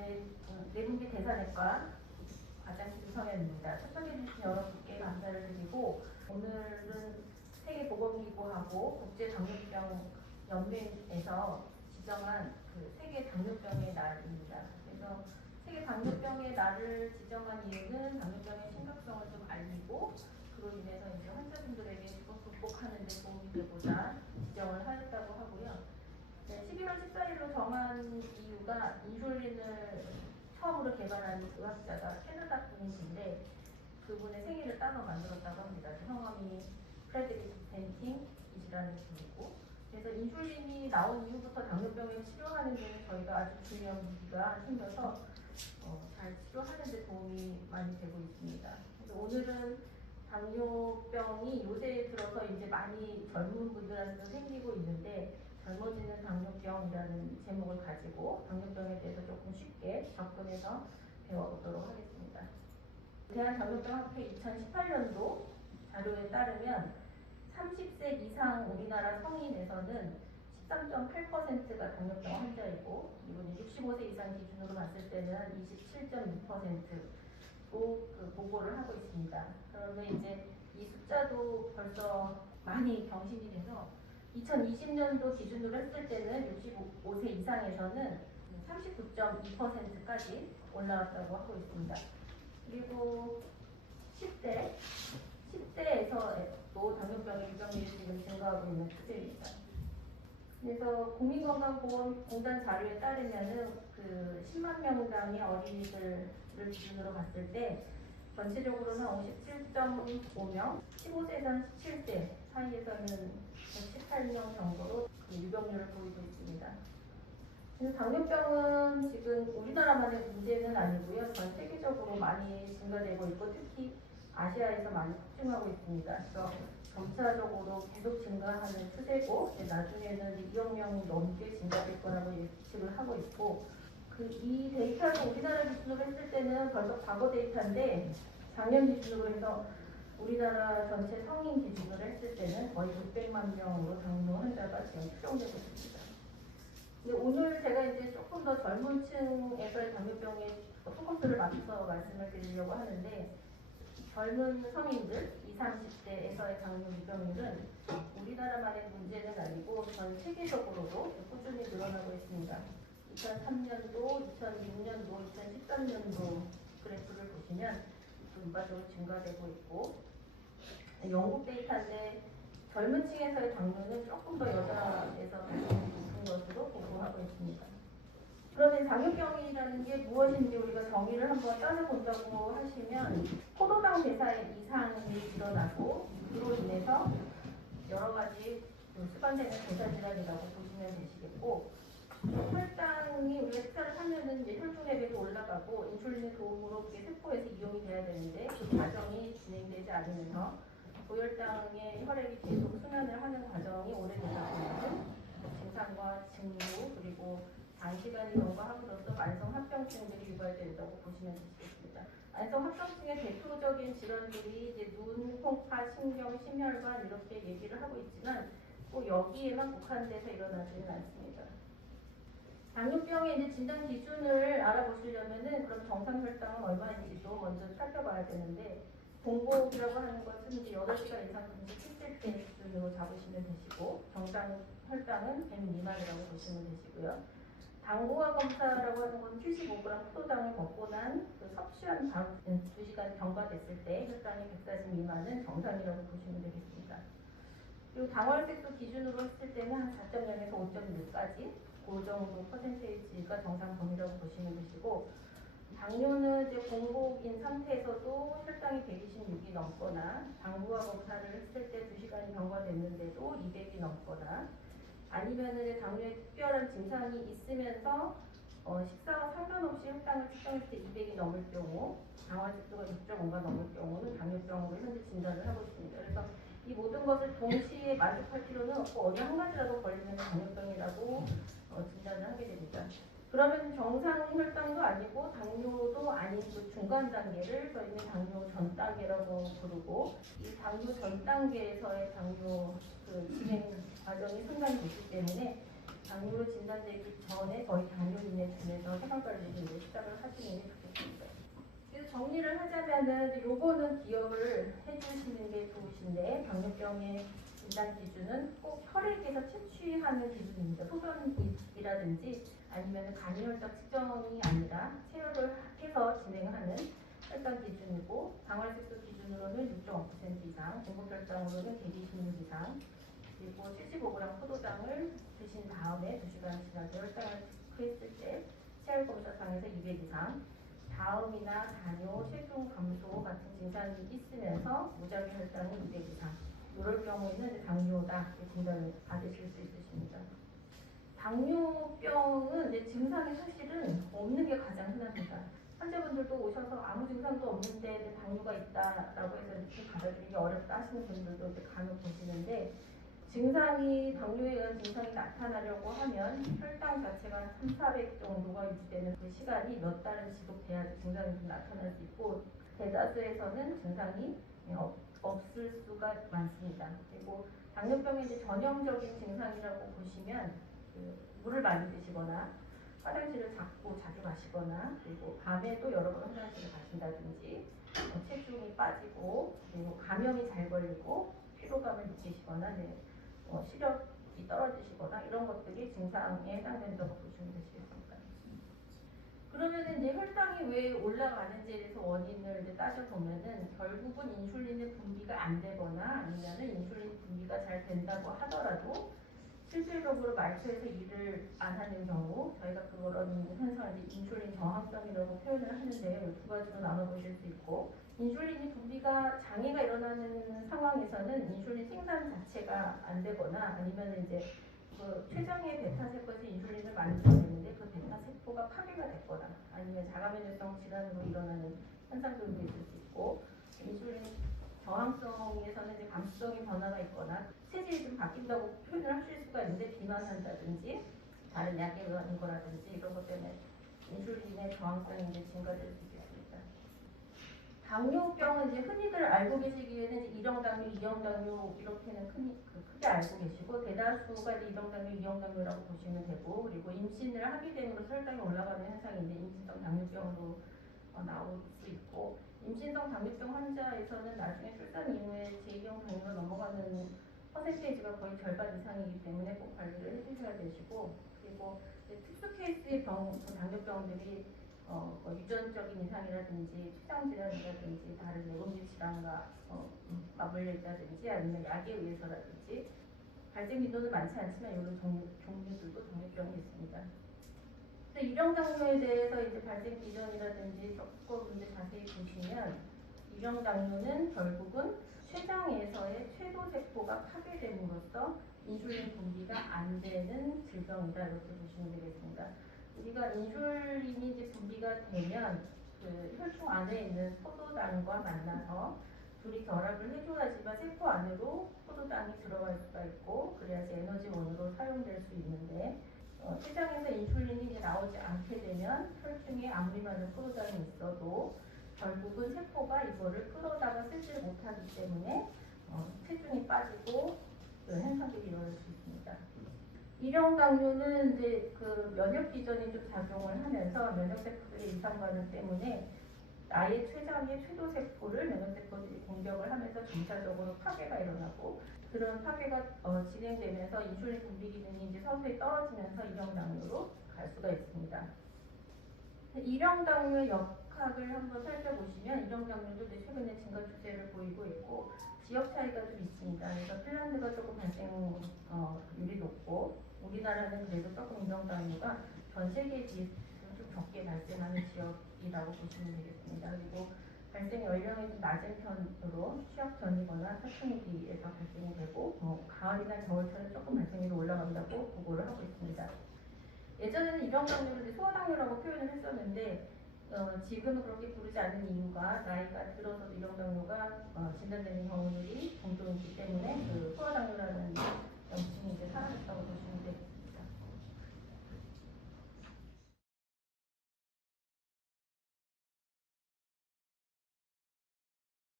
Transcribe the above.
네, 내분비 대사내과 과장 김성현입니다. 초청해주신 여러분께 감사를 드리고 오늘은 세계보건기구하고 국제당뇨병연맹에서 지정한 그 세계당뇨병의 날입니다. 그래서 세계당뇨병의 날을 지정한 이유는 당뇨병의 심각성을 좀 알리고 그로 인해서 이제 환자분들에게 그걸 극복하는 데 도움이 되고자 지정을 하였다고 하고요. 네, 11월 14일로 정한 이유가 인슐린을 처음으로 개발한 의학자가 캐나다 분이신데 그분의 생일을 따로 만들었다고 합니다. 그 성함이 프레드릭 벤팅이시라는 분이고, 그래서 인슐린이 나온 이후부터 당뇨병을 치료하는 데는 저희가 아주 중요한 무기가 생겨서 잘 치료하는 데 도움이 많이 되고 있습니다. 그래서 오늘은 당뇨병이 요새 들어서 이제 많이 젊은 분들한테도 생기고 있는데 젊어지는 당뇨병이라는 제목을 가지고 당뇨병에 대해서 조금 쉽게 접근해서 배워보도록 하겠습니다. 대한당뇨병학회 2018년도 자료에 따르면 30세 이상 우리나라 성인에서는 13.8%가 당뇨병 환자이고 이분이 65세 이상 기준으로 봤을 때는 27.2%로 보고를 하고 있습니다. 그러면 이제 이 숫자도 벌써 많이 경신이 돼서 2020년도 기준으로 했을 때는 65세 이상에서는 39.2%까지 올라왔다고 하고 있습니다. 그리고 10대에서도 당뇨병의 유병률이 지금 증가하고 있는 추세입니다. 그래서 국민건강보험공단 자료에 따르면은 그 10만 명당의 어린이들을 기준으로 봤을 때 전체적으로는 57.5명, 15세에서 17세 사이에서는 118명 정도로 그 유병률을 보이고 있습니다. 당뇨병은 지금 우리나라만의 문제는 아니고요. 전 세계적으로 많이 증가되고 있고 특히 아시아에서 많이 폭증하고 있습니다. 그래서 점차적으로 계속 증가하는 추세고 나중에는 2억 명이 넘게 증가될 거라고 예측을 하고 있고 이 데이터를 우리나라 기준으로 했을 때는 벌써 과거 데이터인데 작년 기준으로 해서 우리나라 전체 성인 기준으로 했을 때는 거의 600만 명으로 당뇨 환자가 지금 추정되고 있습니다. 근데 오늘 제가 이제 조금 더 젊은 층에서의 당뇨병에 포커스를 맞춰서 말씀을 드리려고 하는데 젊은 성인들 20, 30대에서의 당뇨 유병률은 우리나라만의 문제는 아니고 전 세계적으로도 꾸준히 늘어나고 있습니다. 2003년도, 2006년도, 2013년도 그래프를 보시면 일반적으로 증가되고 있고 영국 데이터인데 젊은 층에서의 당뇨는 조금 더 여자에서 높은 것으로 보고하고 있습니다. 그러면 당뇨병이라는 게 무엇인지 우리가 정의를 한번 따져본다고 하시면 포도당 대사의 이상이 일어나고 그로 인해서 여러 가지 수반되는 대사질환이라고 보시면 되시겠고 혈당이 우리가 식사를 하면은 이제 혈중 레벨이 올라가고 인슐린의 도움으로 그게 세포에서 이용이 돼야 되는데 그 과정이 진행되지 않으면서 고혈당의 혈액이 계속 순환을 하는 과정이 오래되다 보면 증상과 증류 그리고 장시간이 경과함으로써 만성합병증들이 유발된다고 보시면 되시겠습니다. 만성합병증의 대표적인 질환들이 이제 눈, 콩파, 신경, 심혈관 이렇게 얘기를 하고 있지만 꼭 여기에만 국한돼서 일어나지는 않습니다. 당뇨병의 이제 진단 기준을 알아보시려면은 그럼 정상 혈당은 얼마인지도 먼저 살펴봐야 되는데 공복이라고 하는 것은 이제 8시간 이상 금식했을 때 기준으로 잡으시면 되시고 정상 혈당은 100 미만이라고 보시면 되시고요. 당부화 검사라고 하는 건 75g 포도당을 먹고 난그 섭취한 바로 2시간 경과됐을 때 혈당이 140 미만은 정상이라고 보시면 되겠습니다. 그리고 당월색소 기준으로 했을 때는 한 4.0에서 5.6까지 그 정도 퍼센테이지가 정상 범위라고 보시면 되시고 당뇨는 이제 공복인 상태에서도 혈당이 126이 넘거나 당부화 검사를 했을 때 2시간이 경과됐는데도 200이 넘거나 아니면은 당뇨에 특별한 증상이 있으면서 식사와 상관없이 혈당을 측정했을 때 200이 넘을 경우 당화색소가 6.5가 넘을 경우는 당뇨병으로 현재 진단을 하고 있습니다. 그래서 이 모든 것을 동시에 만족할 필요는 없고 어느 한 가지라도 걸리면 당뇨병이라고 진단을 하게 됩니다. 그러면 정상 혈당도 아니고 당뇨도 아닌 그 중간 단계를 저희는 당뇨 전 단계라고 부르고 이 당뇨 전 단계에서의 당뇨 그 진행 과정이 상당히 있기 때문에 당뇨로 진단되기 전에 거의 당뇨인에 중에서 해당 혈당 관리를 이제 시작을 하시는 게 좋겠습니다. 그래서 정리를 하자면은 요거는 기억을 해주시는 게 좋으신데 당뇨병의 진단 기준은 꼭 혈액에서 채취하는 기준입니다. 소변이라든지 아니면 간이혈당 측정이 아니라 체열을 해서 진행하는 혈당 기준이고 당화색소 기준으로는 6.5% 이상, 공복혈당으로는 126 이상, 그리고 75g 포도당을 드신 다음에 2시간 지나서 혈당을 체크했을 때 체열 검사상에서 200 이상, 다음이나 당뇨, 체중 감소 같은 증상이 있으면서 무작위 혈당이 200 이상, 이럴 경우에는 당뇨다 진단을 받으실 수 있으십니다. 당뇨병은 이제 증상이 사실은 없는 게 가장 흔합니다. 환자분들도 오셔서 아무 증상도 없는데 당뇨가 있다라고 해서 이렇게 받아들이기 어렵다 하시는 분들도 이제 간혹 보시는데 증상이 당뇨에 의한 증상이 나타나려고 하면 혈당 자체가 3, 400 정도가 유지되는 그 시간이 몇 달은 지속돼야 증상이 좀 나타날 수 있고 대다수에서는 증상이 없을 수가 많습니다. 그리고 당뇨병의 이제 전형적인 증상이라고 보시면 물을 많이 드시거나 화장실을 자주 가시거나 그리고 밤에도 여러 번 화장실을 가신다든지 체중이 빠지고 그리고 감염이 잘 걸리고 피로감을 느끼시거나 시력이 떨어지시거나 이런 것들이 증상에 해당된다고 보시면 되시겠습니다. 그러면 이제 혈당이 왜 올라가는지에 대해서 원인을 이제 따져보면은 결국은 인슐린의 분비가 안 되거나 아니면은 인슐린 분비가 잘 된다고 하더라도 실질적으로 말초에서 일을 안 하는 경우 저희가 그런 현상을 이제 인슐린 저항성이라고 표현을 하는데 이 두 가지로 나눠보실 수 있고 인슐린이 분비가 장애가 일어나는 상황에서는 인슐린 생산 자체가 안 되거나 아니면 이제 그 췌장의 베타 세포에서 인슐린을 만들어내는데 그 베타 세포가 파괴가 됐거나 아니면 자가면역성 질환으로 일어나는 현상들도 있을 수 있고 인슐린 저항성에서는 이제 감수성의 변화가 있거나 체질이 좀 바뀐다고 표현을 하실 수가 있는데 비만한다든지 다른 약에 의한 거라든지 이런 것 때문에 인슐린의 저항성이 이제 증가될 수 있겠습니다. 당뇨병은 이제 흔히들 알고 계시기에는 1형 당뇨, 2형 당뇨 이렇게는 크게 알고 계시고 대다수가 이제 1형 당뇨, 2형 당뇨라고 보시면 되고 그리고 임신을 하게 됨으로써 혈당이 올라가는 현상이 이제 임신성 당뇨병으로 나올 수 있고 임신성 당뇨병 환자에서는 나중에 출산 이후에 제2형 당뇨로 넘어가는 퍼센테이지가 거의 절반 이상이기 때문에 꼭 관리를 해주셔야 되시고 그리고 특수 케이스의 당뇨병들이 유전적인 이상이라든지 췌장 질환이라든지 다른 내분비 질환과 맞물려 있다든지 아니면 약에 의해서라든지 발생 빈도는 많지 않지만 이런 종류들도 당뇨병이 있습니다. 1형 당뇨에 대해서 이제 발생 기전이라든지 조금 이제 자세히 보시면 1형 당뇨는 결국은 췌장에서의 췌도세포가 파괴됨으로써 인슐린 분비가 안 되는 질병이다 이렇게 보시면 되겠습니다. 우리가 인슐린이 이제 분비가 되면 그 혈중 안에 있는 포도당과 만나서 둘이 결합을 해줘야지만 세포 안으로 포도당이 들어갈 수가 있고 그래야지 에너지원으로 사용될 수 있는데 췌장에서 인슐린이 이제 나오지 않게 되면 혈중에 아무리 많은 포도당이 있어도 결국은 세포가 이거를 끌어다가 쓰지 못하기 때문에 체중이 빠지고 그런 현상들이 일어날 수 있습니다. 1형 당뇨는 이제 그 면역 기전이 좀 작용을 하면서 면역세포들의 이상 반응 때문에 나의 췌장의 췌도세포를 면역세포들이 공격을 하면서 점차적으로 파괴가 일어나고 그런 파괴가 진행되면서 인슐린 분비 기능이 이제 서서히 떨어지면서 1형 당뇨로 갈 수가 있습니다. 1형 당뇨의 역학을 한번 살펴보시면 1형 당뇨도 이제 최근에 증가 추세를 보이고 있고 지역 차이가 좀 있습니다. 그래서 핀란드가 조금 발생률이 높고 우리나라는 그래도 조금 1형 당뇨가 전 세계에 비해서 좀 적게 발생하는 지역이라고 보시면 되겠습니다. 그리고 발생 연령이 좀 낮은 편으로 취업 전이거나 사춘기 뒤에서 발생이 되고 가을이나 겨울철에 조금 발생률이 올라간다고 보고를 하고 있습니다. 예전에는 1형 당뇨를 소아당뇨라고 표현을 했었는데 지금은 그렇게 부르지 않는 이유가 나이가 들어서도 1형 당뇨가 진단되는 경우들이